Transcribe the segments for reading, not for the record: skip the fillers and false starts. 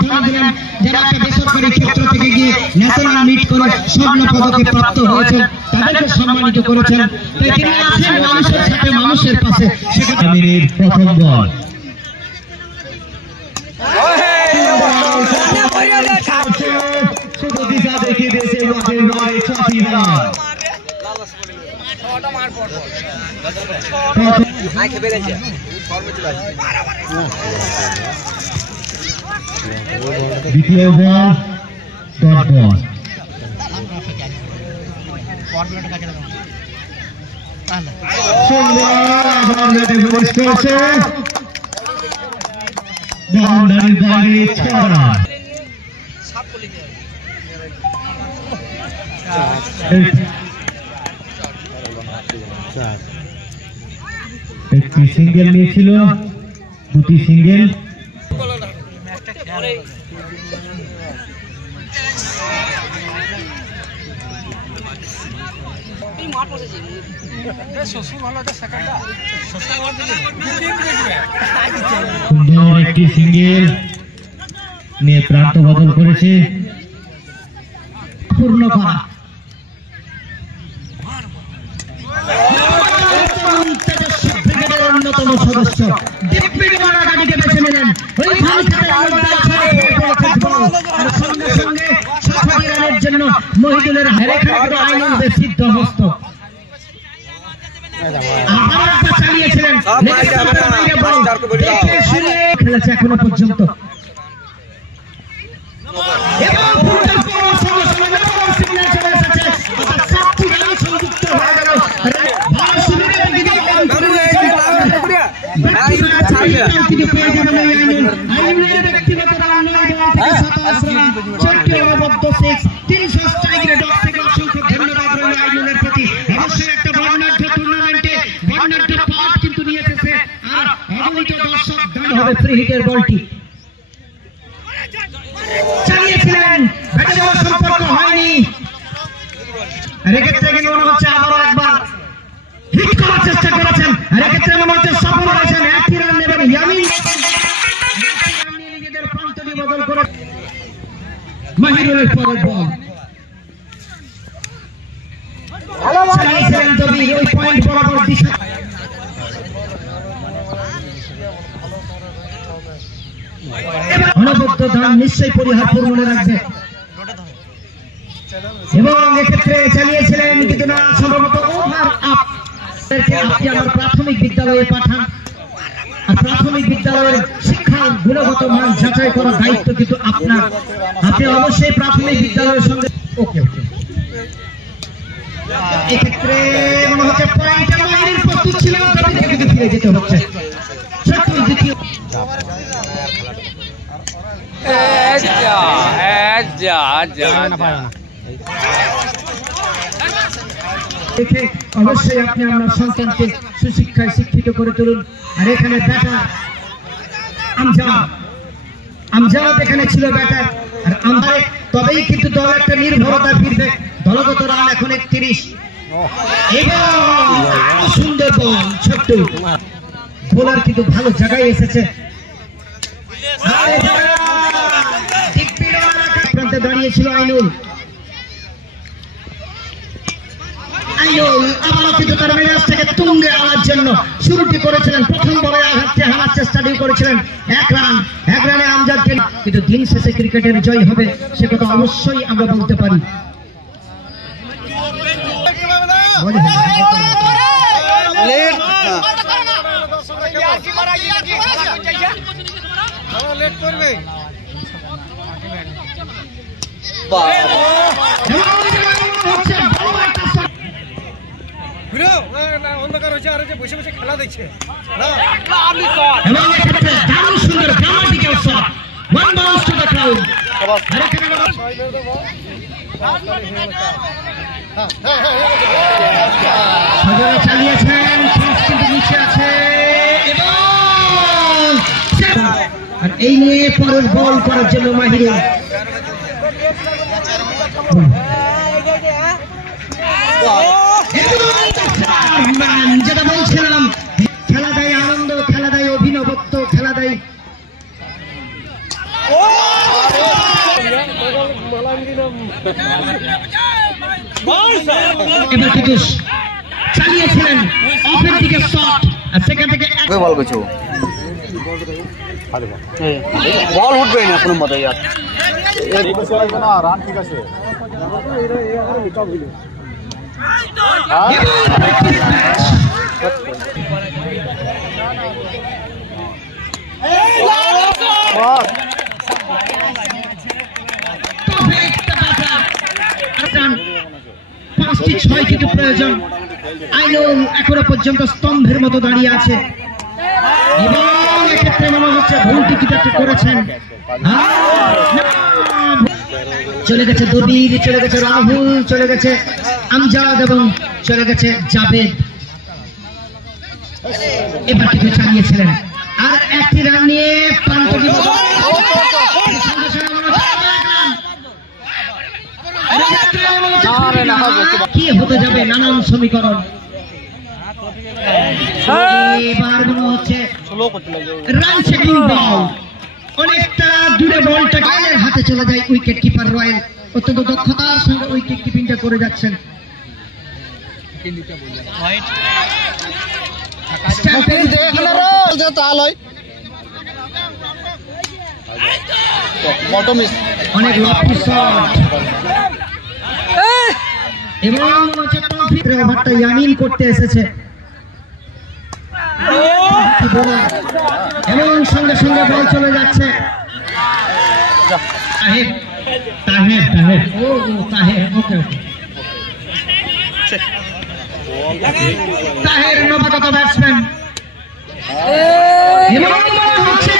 সংবর্ধনা দিলেন যারা একটা বেসরকারি ক্ষেত্র থেকে গিয়ে ন্যাশনাল মিট করে স্বর্ণ পদকে প্রাপ্ত হয়েছেন, তাদেরকে সম্মানিত করেছেন। তাই তিনি আছেন মানুষের সাথে, মানুষের পাশে। আমিরের প্রথম বল শুধু দিশা দেখিয়ে দিয়েছে দ্বিতীয় বল ডট বল। বাউন্ডারির বাইরে 6 রান। একটি সিঙ্গেল নিয়েছিল, দুটি সিঙ্গেল। সুন্দর একটি সিঙ্গেল নিয়ে প্রান্ত বদল করেছে পূর্ণ করা। অন্যতম সদস্য দিব্যির মারা গাড়িকে বেছে নিলেন। সঙ্গে সঙ্গে 6 রানের জন্য মহিদুলের আইনুল সিদ্ধ হস্ত চালিয়েছিলেন। খেলেছে এখনো পর্যন্ত। ফ্রি হিটের বলটি চালিয়েছিলেন, সম্পর্ক হয়নি। এক্ষেত্রে কিন্তু মনে হচ্ছে আবারও একবার হিট করার চেষ্টা করেছেন। এক্ষেত্রে মনে হচ্ছে সফল হয়েছেন। 1 রান নেবেন ইয়ামিন, নিজেদের প্রান্তটি বদল করে মাহিরুলের পরের বল চালিয়েছিলেন তবে ওই পয়েন্ট বরাবর দিশা। অনবদ্য ধান নিশ্চয়ই পরিহার মনে রাখবে এবং এক্ষেত্রে চালিয়েছিলেন কিন্তু না, সম্ভবত ওভার আপ। আপনি আমার প্রাথমিক বিদ্যালয়ে পাঠান, আর প্রাথমিক বিদ্যালয়ের শিক্ষার গুণগত মান যাচাই করার দায়িত্ব কিন্তু আপনার। আপনি অবশ্যই প্রাথমিক বিদ্যালয়ের সঙ্গে ওকে এক্ষেত্রে মনে হচ্ছে পয়েন্টটা মাইনের প্রস্তুত ছিল, কিন্তু ফিরে যেতে হচ্ছে। দ্বিতীয় অবশ্যই আপনি আপনার সন্তানকে সুশিক্ষায় শিক্ষিত করে তুলুন। আর এখানে ব্যাটার আমজাদ এখানে ছিল ব্যাটার, আর আমরা তবেই কিন্তু দল একটা নির্ভরতা ফিরবে। দলগত রান এখন 31 এবং সুন্দর বল ছোট্ট বোলার কিন্তু ভালো জায়গায় এসেছে। প্রান্তে দাঁড়িয়েছিল আইনুল আবারও কিন্তু তার মেজাজ থেকে তুঙ্গে আনার জন্য শুরুটি করেছিলেন। প্রথম বলে আঘাতকে হারার চেষ্টাটি করেছিলেন। 1 রানে আমজাদকে, কিন্তু দিন শেষে ক্রিকেটের জয় হবে সে কথা অবশ্যই আমরা বলতে পারি। অন্ধকার হয়েছে আর বসে বসে খেলা দেখছে। চালিয়েছেন নিচে আছে আর এই নিয়ে পরের বল করার জন্য মাহিরুল যেটা বলছিলাম, খেলা দেয় আনন্দ, খেলা দেয় অভিনবত্ব, খেলা দেয় এবার কিন্তু চালিয়েছিলেন অফের দিকে শট আর সেখান থেকে বল করছো বল উঠবে না কোনো মতে यार না রান ঠিক আছে পাঁচটি ছয় কিন্তু প্রয়োজন আইনো এখনো পর্যন্ত স্তম্ভের মতো দাঁড়িয়ে আছে এবং এক্ষেত্রে মনে হচ্ছে ভুল টিকিট করেছেন চলে গেছে দবির চলে গেছে রাহুল চলে গেছে আমজাদ এবং চলে গেছে জাবেদ এবার কিন্তু চালিয়েছিলেন আর একটি রান নিয়ে প্রান্ত কি হতে যাবে নানান সমীকরণ এবার মনে হচ্ছে রান চেকিং বল অনেকটা দূরে বলটা গায়ের হাতে চলে যায় উইকেট কিপার রয়েল অত্যন্ত দক্ষতার সঙ্গে উইকেট কিপিংটা করে যাচ্ছেন অনেক লফটি শট এবং ওভারটা ইয়ামিন করতে এসেছে এবং সঙ্গে সঙ্গে বল চলে যাচ্ছে তাহের নবাগত ব্যাটসম্যান এবং হচ্ছে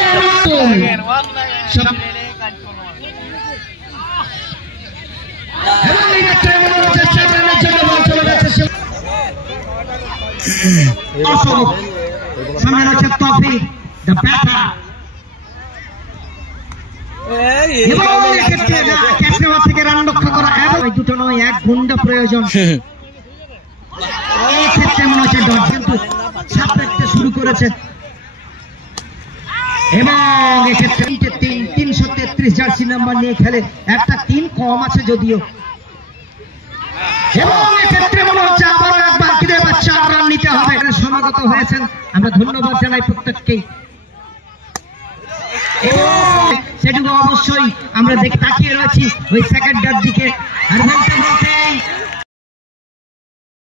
সামনে রয়েছে তৌফিক দ্য ব্যাটার এবং এক্ষেত্রে ক্যাচনেওয়ার থেকে রান রক্ষা করা এবং দুটো নয় এক গুন্ডা প্রয়োজন এক্ষেত্রে মনে হচ্ছে ডট কিন্তু সাপ রাখতে শুরু করেছে এবং এক্ষেত্রে 333 জার্সি নাম্বার নিয়ে খেলে একটা 3 কম আছে যদিও এবং এক্ষেত্রে মনে হচ্ছে আবার একবার কিনে 4 রান নিতে হবে সমাগত হয়েছেন আমরা ধন্যবাদ জানাই প্রত্যেককেই সেটুকু অবশ্যই আমরা তাকিয়ে রয়েছি ওই সেকেন্ডার দিকে আর বলতে বলতে